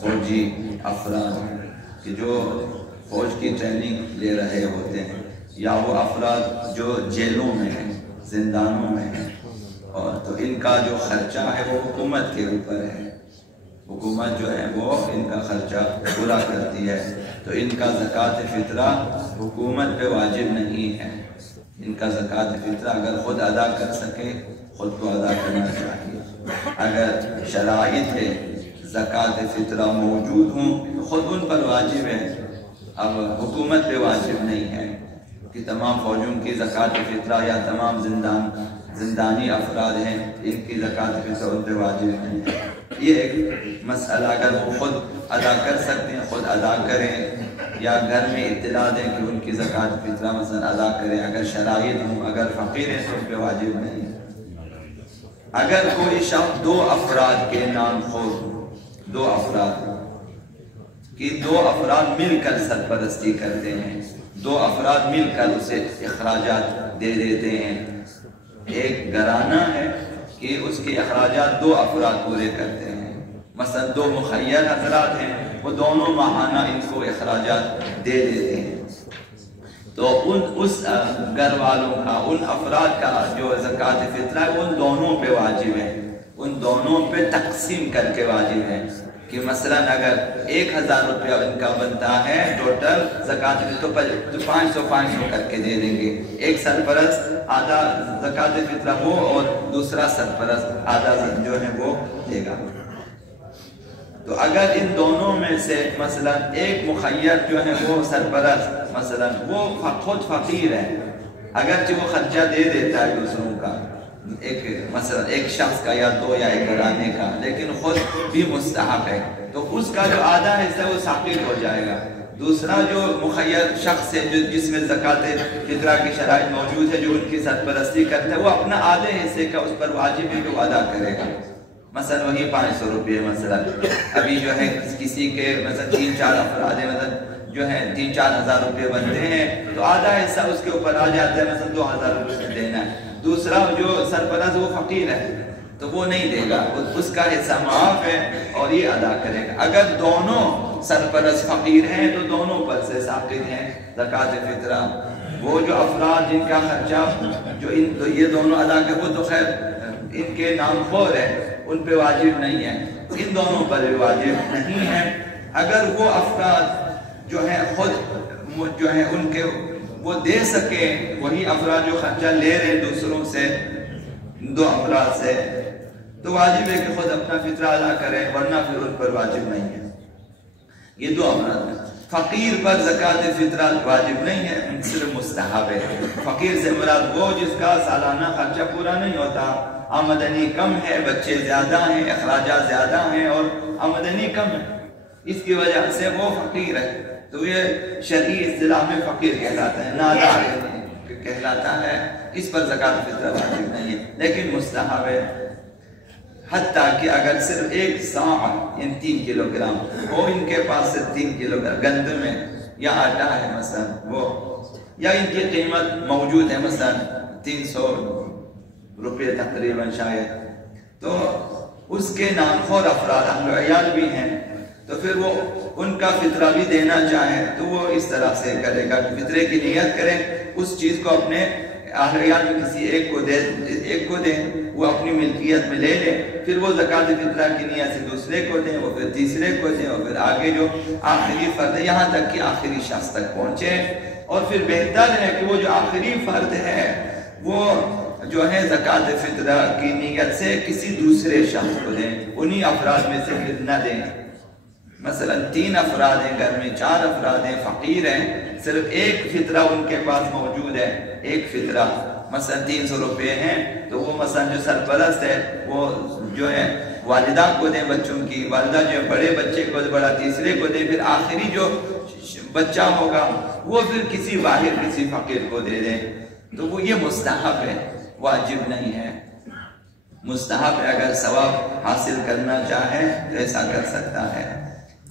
فوجی افراد کہ جو فوج کی ٹریننگ لے رہے ہوتے ہیں، یا وہ افراد جو جیلوں میں ہیں، زندانوں میں ہیں، اور تو ان کا جو خرچہ ہے وہ حکومت کے اوپر ہے، حکومت جو ہے وہ ان کا خرچہ پورا کرتی ہے، تو ان کا زکوٰۃ فطرہ حکومت پہ واجب نہیں ہے۔ ان کا زکوٰۃ فطرہ اگر خود ادا کر سکے خود کو ادا کرنا چاہیے۔ اگر شرائط زکوٰۃ فطرہ موجود ہوں تو خود ان پر واجب ہے، اب حکومت پہ واجب نہیں ہے کہ تمام فوجوں کی زکوٰۃ فطرہ یا تمام زندانی افراد ہیں ان کی زکوٰۃ فطرہ ان پہ واجب نہیں ہے۔ یہ ایک مسئلہ اگر وہ خود ادا کر سکتے ہیں خود ادا کریں، یا گھر میں اطلاع دیں کہ ان کی زکوٰۃ فطرہ مثلا ادا کریں، اگر شرائط ہوں، اگر فقیر ہیں تو ان پہ واجب نہیں ہے۔ اگر کوئی شخص دو افراد کے نام خود، دو افراد مل کر سرپرستی کرتے ہیں، دو افراد مل کر اسے اخراجات دے دیتے ہیں، ایک گھرانہ ہے کہ اس کے اخراجات دو افراد پورے کرتے ہیں، مثلا دو مخیر حضرات ہیں وہ دونوں ماہانہ ان کو اخراجات دے دیتے ہیں، تو اس گھر والوں کا، ان افراد کا جو زکوٰۃ فطرہ ہے ان دونوں پہ واجب ہے، ان دونوں پہ تقسیم کر کے واجب ہے کہ مثلا اگر 1000 روپیہ ان کا بنتا ہے ٹوٹل زکوٰۃ فطرہ تو 500 کر کے دے دیں گے، ایک سرپرست آدھا زکوٰۃ فطرہ وہ اور دوسرا سرپرست آدھا جو ہے وہ دے گا۔ تو اگر ان دونوں میں سے مثلا ایک مخیر جو ہے وہ سرپرست مثلا وہ خود فقیر ہے، اگرچہ وہ خرچہ دے دیتا ہے دوسروں کا، مثلا ایک شخص کا یا دو یا ایک گھرانے کا، لیکن خود بھی مستحق ہے، تو اس کا جو آدھا حصہ وہ ثابت ہو جائے گا۔ دوسرا جو مخیر شخص ہے جس میں زکوٰۃ فطرہ کی شرائط موجود ہے، جو ان کی سرپرستی کرتا ہے، وہ اپنا آدھے حصے کا اس پر واجب ہے کہ وہ ادا کرے گا، مثلا وہی 500 روپے، مثلا ابھی جو ہے کسی کے مثلا 3-4 افراد ہیں، مثلا جو ہے 3-4 ہزار روپے بنتے ہیں تو آدھا حصہ اس کے اوپر آ جاتا ہے، مثلا 2000 روپے دینا ہے۔ دوسرا جو سرپرست وہ فقیر ہے تو وہ نہیں دے گا، اس کا حصہ معاف ہے اور یہ ادا کرے گا۔ اگر دونوں سرپرست فقیر ہیں تو دونوں پر سے ثابت ہیں زکوٰۃ فطرہ۔ وہ جو افراد جن کا خرچہ جو یہ دونوں ادا کرے وہ تو خیر ان کے نام خور ہے، ان پہ واجب نہیں ہے، ان دونوں پر بھی واجب نہیں ہے۔ اگر وہ افراد جو ہیں خود جو ہیں ان کے وہ دے سکے، وہی افراد جو خرچہ لے رہے دوسروں سے، دو افراد سے، تو واجب ہے کہ خود اپنا فطرہ ادا کرے، ورنہ پھر ان پر واجب نہیں ہے۔ یہ دو افراد ہیں۔ فقیر پر زکوٰۃ فطرہ واجب نہیں ہے، صرف مستحب ہے۔ فقیر سے مراد وہ جس کا سالانہ خرچہ پورا نہیں ہوتا، آمدنی کم ہے، بچے زیادہ ہیں، اخراجات زیادہ ہیں اور آمدنی کم ہے، اس کی وجہ سے وہ فقیر ہے، تو یہ شرعی اصطلاح میں فقیر کہلاتا ہے، نادار کہلاتا ہے، اس پر زکوٰۃ فطرہ واجب نہیں ہے، لیکن مستحب ہے۔ حتیٰ کہ اگر صرف 1 صاع یعنی 3 کلو گرام ہو ان کے پاس سے 3 کلو گرام گندم ہے یا آٹا ہے مثلا وہ، یا ان کی قیمت موجود ہے مثلا 300 روپے تقریباً شاید، تو اس کے نام خور افراد اہل و عیال بھی ہیں، تو پھر وہ ان کا فطرہ بھی دینا چاہیں تو وہ اس طرح سے کرے گا کہ فطرے کی نیت کریں، اس چیز کو اپنے اہل و عیال میں کسی ایک کو دیں، وہ اپنی ملکیت میں لے لیں، پھر وہ زکوٰۃ فطرہ کی نیت سے دوسرے کو دیں، وہ پھر تیسرے کو دیں، اور پھر آگے جو آخری فرد ہے یہاں تک کہ آخری شخص تک پہنچے، اور پھر بہتر ہے کہ وہ جو آخری فرد ہے وہ جو ہے زکوٰۃ فطرہ کی نیت سے کسی دوسرے شخص کو دیں، انہی افراد میں سے پھر نہ دیں۔ مثلا 3 افراد ہیں گھر میں، 4 افراد ہیں، فقیر ہیں، صرف ایک فطرہ ان کے پاس موجود ہے، ایک فطرہ مثلا 300 روپے ہیں، تو وہ مثلا جو سرپرست ہے وہ جو ہے والدہ کو دیں، بچوں کی والدہ جو ہے بڑے بچے کو بڑا تیسرے کو دے، پھر آخری جو بچہ ہوگا وہ پھر کسی واحد کسی فقیر کو دے دیں، تو وہ یہ مستحب ہے، واجب نہیں ہے، مستحب ہے۔ اگر ثواب حاصل کرنا چاہے تو ایسا کر سکتا ہے۔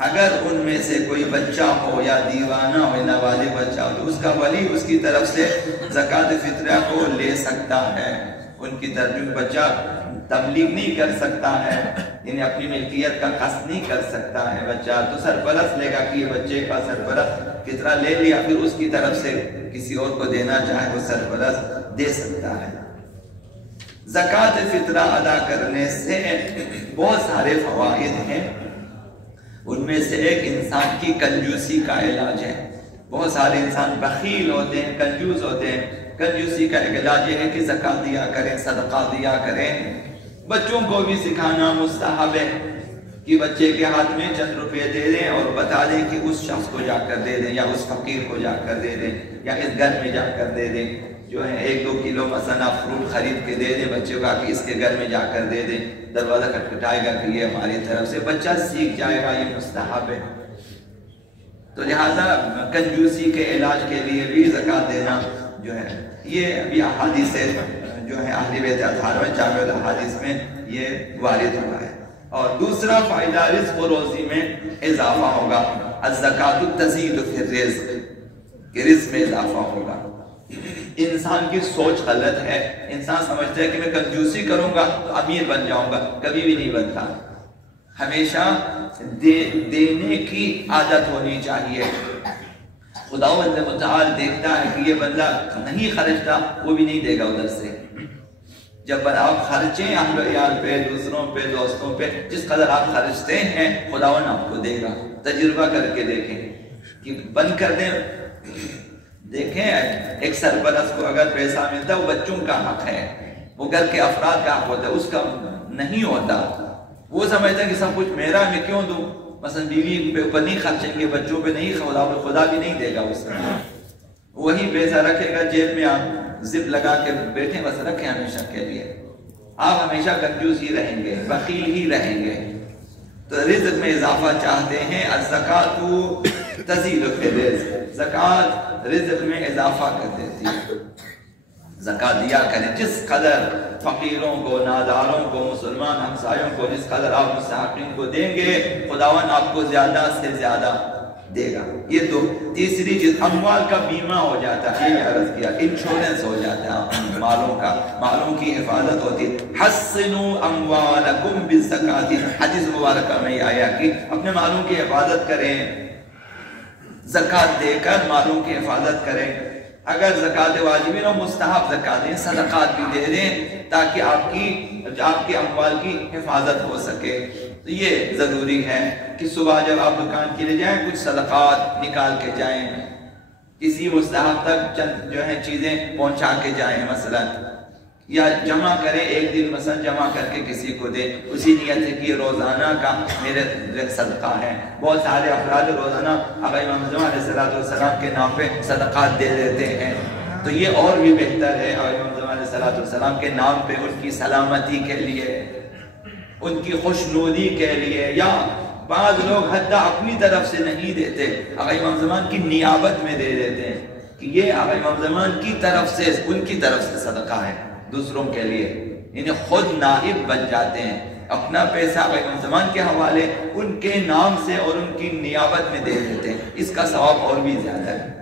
اگر ان میں سے کوئی بچہ ہو یا دیوانہ ہو یا نابالغ بچہ ہو تو اس کا ولی اس کی طرف سے زکوٰۃ فطرہ کو لے سکتا ہے، ان کی طرف بچہ تملیک نہیں کر سکتا ہے، یعنی اپنی ملکیت کا قصد نہیں کر سکتا ہے بچہ، تو سرپرست لے گا کہ یہ بچے کا سرپرست فطرہ لے لیا، پھر اس کی طرف سے کسی اور کو دینا چاہے وہ سرپرست دے سکتا ہے۔ زکوٰۃ فطرہ ادا کرنے سے بہت سارے فوائد ہیں، ان میں سے ایک انسان کی کنجوسی کا علاج ہے۔ بہت سارے انسان بخیل ہوتے ہیں، کنجوس ہوتے ہیں، کنجوسی کا ایک علاج یہ ہے کہ زکوٰۃ دیا کریں، صدقہ دیا کریں۔ بچوں کو بھی سکھانا مستحب ہے کہ بچے کے ہاتھ میں چند روپے دے دیں اور بتا دیں کہ اس شخص کو جا کر دے دیں، یا اس فقیر کو جا کر دے دیں، یا اس گھر میں جا کر دے دیں، جو ہے 1-2 کلو مثلا فروٹ خرید کے دے دیں بچوں کا کہ اس کے گھر میں جا کر دے دیں، دروازہ کھٹکھٹائے گا کہ یہ ہماری طرف سے، بچہ سیکھ جائے گا، یہ مستحب ہے۔ تو لہٰذا کنجوسی کے علاج کے لیے بھی زکوٰۃ دینا جو ہے، یہ ابھی احادیث جو ہے اہل بیت اطہار میں جامع الاحادیث میں یہ وارد ہوا ہے۔ اور دوسرا فائدہ رزق و روزی میں اضافہ ہوگا، الزکوٰۃ تزید فی الرزق، کہ رزق میں اضافہ ہوگا۔ انسان کی سوچ غلط ہے، انسان سمجھتا ہے کہ میں کنجوسی کروں گا تو امیر بن جاؤں گا، کبھی بھی نہیں بنتا۔ ہمیشہ دینے کی عادت ہونی چاہیے۔ خداوند متعال دیکھتا ہے کہ یہ بندہ نہیں خرچتا، وہ بھی نہیں دے گا ادھر سے۔ جب آپ خرچیں اہل و عیال پہ، دوسروں پہ، دوستوں پہ، جس قدر آپ خرچتے ہیں خداوند آپ کو دے گا۔ تجربہ کر کے دیکھیں کہ بند کر دیں۔ دیکھیں ایک سرپرست کو اگر پیسہ ملتا ہے وہ بچوں کا حق ہے، وہ گھر کے افراد کا حق ہوتا ہے، اس کا نہیں ہوتا۔ وہ سمجھتا ہے کہ سب کچھ میرا، میں کیوں دوں؟ مثلا بیوی پہ اوپر نہیں خرچیں گے، بچوں پہ نہیں، خدا بھی نہیں دے گا اس میں۔ وہی پیسہ رکھے گا جیب میں، آپ زپ لگا کے بیٹھیں، بس رکھیں ہمیشہ کے لیے۔ آپ ہمیشہ کنجوس ہی رہیں گے، بخیل ہی رہیں گے۔ تو رزق میں اضافہ چاہتے ہیں، الزکوٰۃ تزید فی الرزق، زکوٰۃ رزق میں اضافہ کر دیتی ہے۔ زکوٰۃ دیا کریں، جس قدر فقیروں کو، ناداروں کو، مسلمان ہمسایوں کو جس قدر آپ مستحقین کو دیں گے، خداوند آپ کو زیادہ سے زیادہ دے گا۔ یہ تو تیسری چیز، اموال کا بیمہ ہو جاتا ہے، یہ عرض کیا، انشورنس ہو جاتا ہے مالوں کا، مالوں کی حفاظت ہوتی ہے۔ حصنوا اموالکم بالزکاۃ، حدیث مبارکہ میں یہ آیا کہ اپنے مالوں کی حفاظت کریں، زکوٰۃ دے کر مالوں کی حفاظت کریں۔ اگر زکوٰۃ واجبی نہ، مستحب زکوٰۃ دیں، صدقات بھی دے دیں تاکہ آپ کے اموال کی حفاظت ہو سکے۔ تو یہ ضروری ہے کہ صبح جب آپ دکان کے لیے جائیں کچھ صدقات نکال کے جائیں، کسی مستحب تک چند جو ہے چیزیں پہنچا کے جائیں مثلا، یا جمع کریں، ایک دن مثلا جمع کر کے کسی کو دیں، اسی نیت ہے کہ یہ روزانہ کا میرے صدقہ ہے۔ بہت سارے افراد روزانہ آقا امام زمان علیہ السلام کے نام پہ صدقات دے دیتے ہیں، تو یہ اور بھی بہتر ہے۔ آقا امام زمان علیہ السلام کے نام پہ ان کی سلامتی کے لیے، ان کی خوشنودی کے لیے، یا بعض لوگ حتی اپنی طرف سے نہیں دیتے، آقا امام زمان کی نیابت میں دے دیتے ہیں کہ یہ آقا امام زمان کی طرف سے، ان کی طرف سے صدقہ ہے دوسروں کے لیے، یعنی خود نائب بن جاتے ہیں، اپنا پیسہ آقا امام زمان کے حوالے ان کے نام سے اور ان کی نیابت میں دے دیتے ہیں، اس کا ثواب اور بھی زیادہ ہے۔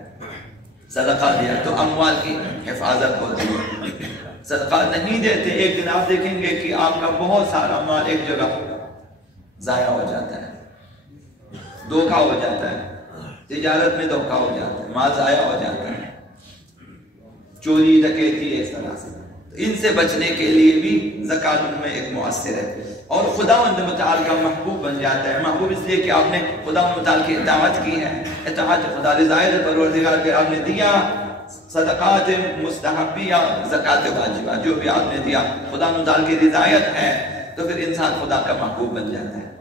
صدقہ دیا تو اموال کی حفاظت ہوتی ہے۔ صدقہ نہیں دیتے، ایک دن آپ دیکھیں گے کہ آپ کا بہت سارا مال ایک جگہ ضائع ہو جاتا ہے، دھوکہ ہو جاتا ہے، تجارت میں دھوکہ ہو جاتا ہے، مال ضائع ہو جاتا ہے، چوری ڈکیتی اس طرح سے۔ ان سے بچنے کے لیے بھی زکوٰۃ ان میں ایک مؤثر ہے، اور خداوند متعال کا محبوب بن جاتا ہے۔ محبوب اس لیے کہ آپ نے خداوند متعال کی اطاعت کی ہے، اطاعت خدا رضائے پروردگار کے آپ نے دیا، صدقات مستحبیہ، زکوٰۃ واجبہ، جو بھی آپ نے دیا خداوند متعال کی رضایت ہے، تو پھر انسان خدا کا محبوب بن جاتا ہے۔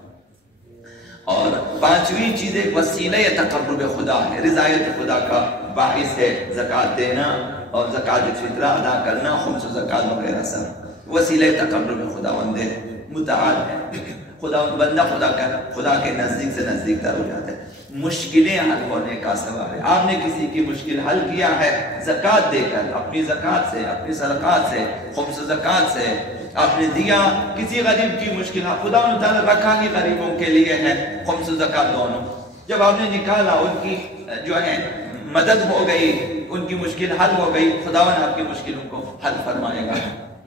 اور پانچویں چیز ایک وسیلہ تقرب خدا ہے، رضایت خدا کا باعث ہے زکوٰۃ دینا اور زکوٰۃ فطرہ ادا کرنا، خمس و زکوٰۃ وغیرہ سب وسیلہ تقرب خداوند متعال ہے۔ خداوند بندہ خدا کے نزدیک سے نزدیک تر ہو جاتا ہے، مشکلیں حل ہونے کا سبب ہے۔ آپ نے کسی کی مشکل حل کیا ہے زکوٰۃ دے کر، اپنی زکوٰۃ سے، اپنی صدقات سے، خمس و زکوٰۃ سے آپ نے دیا، کسی غریب کی مشکل خداوند تعالیٰ رکھا ہی غریبوں کے لیے ہے، خمس و زکوٰۃ دونوں، جب آپ نے نکالا ان کی جو ہے مدد ہو گئی، ان کی مشکل حل ہو گئی، خداوند آپ کی مشکلوں کو حل فرمائے گا،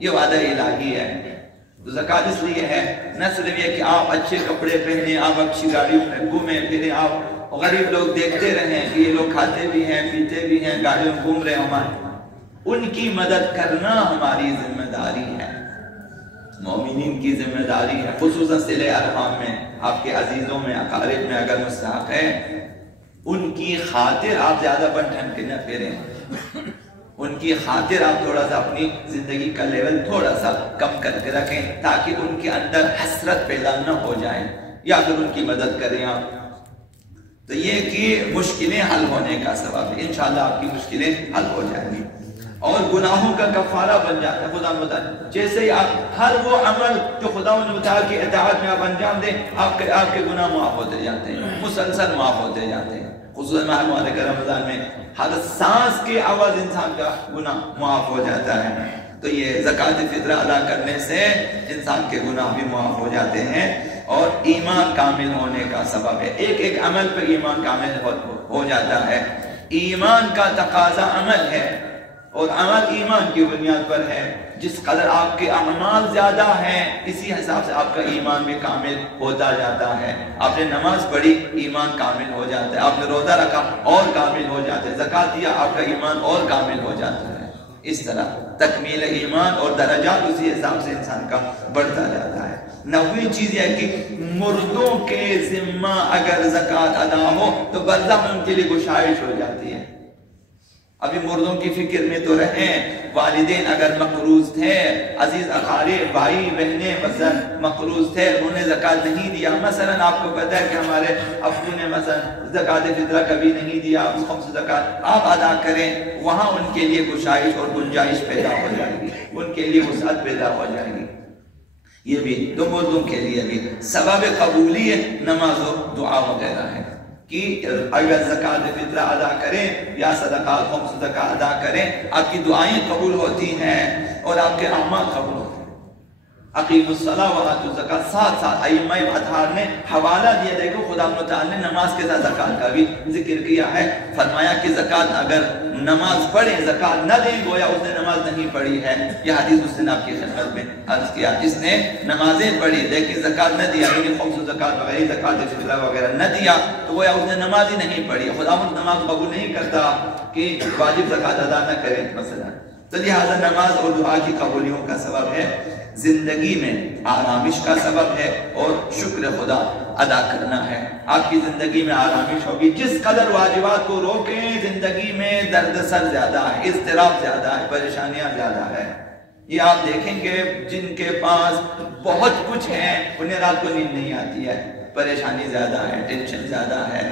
یہ وعدہ الہی ہے۔ تو زکات اس لیے ہے نہ صرف یہ کہ آپ اچھے کپڑے پہنے، آپ اچھی گاڑیوں میں گھومیں پھریں، آپ غریب لوگ دیکھتے رہیں کہ یہ لوگ کھاتے بھی ہیں پیتے بھی ہیں گاڑیوں میں گھوم رہے ہیں، ہمارے ان کی مدد کرنا ہماری ذمہ داری ہے، مومنین کی ذمہ داری ہے، خصوصاً صلہ ارحام میں، آپ کے عزیزوں میں اقارب میں اگر مستحق ہے ان کی خاطر آپ زیادہ بن ٹھن کے نہ پھریں، ان کی خاطر آپ تھوڑا سا اپنی زندگی کا لیول تھوڑا سا کم کر کے رکھیں تاکہ ان کے اندر حسرت پیدا نہ ہو جائے، یا پھر ان کی مدد کریں آپ، تو یہ کہ مشکلیں حل ہونے کا سبب ہے، انشاءاللہ آپ کی مشکلیں حل ہو جائیں گی اور گناہوں کا کفارہ بن جاتا ہے۔ خدا مطالعہ جیسے ہی آپ ہر وہ عمل جو خدا نے بتایا کہ اطاعت میں آپ انجام دیں، آپ کے گناہ معاف ہوتے جاتے ہیں، مسلسل معاف ہوتے جاتے ہیں، خصوصاً ماہ مبارک رمضان میں ہر سانس کی آواز انسان کا گناہ معاف ہو جاتا ہے، تو یہ زکوٰۃ فطر ادا کرنے سے انسان کے گناہ بھی معاف ہو جاتے ہیں اور ایمان کامل ہونے کا سبب ہے، ایک ایک عمل پہ ایمان کامل ہو جاتا ہے، ایمان کا تقاضا عمل ہے اور عمل ایمان کی بنیاد پر ہے، جس قدر آپ کے اعمال زیادہ ہیں اسی حساب سے آپ کا ایمان بھی کامل ہوتا جاتا ہے، آپ نے نماز پڑھی ایمان کامل ہو جاتا ہے، آپ نے روزہ رکھا اور کامل ہو جاتا ہے، زکوٰۃ دیا آپ کا ایمان اور کامل ہو جاتا ہے، اس طرح تکمیل ایمان اور درجات اسی حساب سے انسان کا بڑھتا جاتا ہے۔ نویں چیز یہ ہے کہ مردوں کے ذمہ اگر زکوٰۃ ادا ہو تو برزخ میں ان کے لیے گشائش ہو جاتی ہے، ابھی مردوں کی فکر میں تو رہیں، والدین اگر مقروض تھے، عزیز اقارب بھائی بہنیں مثلا مقروض تھے، انہوں نے زکوٰۃ نہیں دیا، مثلا آپ کو پتہ ہے کہ ہمارے ابو نے مثلا زکوٰۃ فطرہ کبھی نہیں دیا، خمس زکوٰۃ آپ ادا کریں، وہاں ان کے لیے گشائش اور گنجائش پیدا ہو جائے گی، ان کے لیے وسعت پیدا ہو جائے گی۔ یہ بھی دو مردوں کے لیے بھی سبب قبولی نماز و دعا وغیرہ ہے کہ اگر زکوٰۃ فطرہ ادا کریں یا صدقات خمس صدقہ ادا کریں آپ کی دعائیں قبول ہوتی ہیں اور آپ کے اعمال قبول ہوتے ہیں۔ اقیم الصلاۃ وآتوا الزکاۃ، ساتھ ساتھ ائمہ اطہار نے حوالہ دیا، دیکھو خدا تعالی نے نماز کے ساتھ زکوٰۃ کا بھی ذکر کیا ہے، فرمایا کہ زکوٰۃ اگر نماز پڑھے زکوٰۃ نہ دیں گویا اس نے نماز نہیں پڑھی ہے، یہ حدیث اس نے آپ کی خدمت میں عرض کیا، جس نے نمازیں پڑھی لیکن زکوٰۃ نہ دیا، یعنی خمس زکوٰۃ وغیرہ زکوٰۃ فطرہ وغیرہ نہ دیا تو گویا اس نے نماز ہی نہیں پڑھی، خدا نماز قبول نہیں کرتا کہ واجب زکوٰۃ ادا نہ کریں مثلا، تو لہٰذا نماز اور دعا کی قبولیوں کا سبب ہے، زندگی میں آرامش کا سبب ہے اور شکر خدا ادا کرنا ہے، آپ کی زندگی میں آرامش ہوگی، جس قدر واجبات کو روکیں زندگی میں درد سر زیادہ ہے، اضطراب زیادہ ہے، پریشانیاں زیادہ ہے، یہ آپ دیکھیں گے جن کے پاس بہت کچھ ہے انہیں رات کو نیند نہیں آتی ہے، پریشانی زیادہ ہے، ٹینشن زیادہ ہے،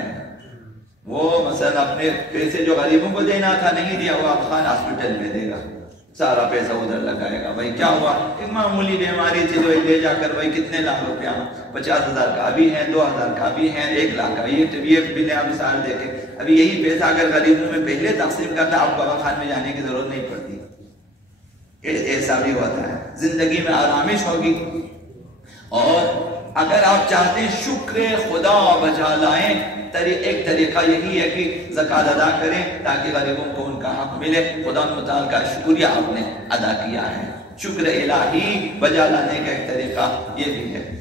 وہ مثلا اپنے پیسے جو غریبوں کو دینا تھا نہیں دیا، وہ آپ خان ہاسپٹل میں دے گا، سارا پیسہ ادھر لگائے گا، بھائی کیا ہوا، ایک معمولی بیماری تھی تو لے جا کر بھائی کتنے لاکھ روپیہ، 50,000 کا بھی ہے، 2,000 کا بھی ہے، 1 لاکھ کا، یہ بنا مثال دیکھیں، ابھی یہی پیسہ اگر غریبوں میں پہلے تقسیم کرتا آپ کو خان میں جانے کی ضرورت نہیں پڑتی، ایسا بھی ہوتا ہے، زندگی میں آرامش ہوگی، اور اگر آپ چاہتے ہیں شکر خدا بجا لائیں، ایک طریقہ یہی ہے کہ زکوٰۃ ادا کریں تاکہ غریبوں کو ان کا حق ملے، خدا متعال کا شکریہ آپ نے ادا کیا ہے، شکر الہی بجا لانے کا ایک طریقہ یہ بھی ہے۔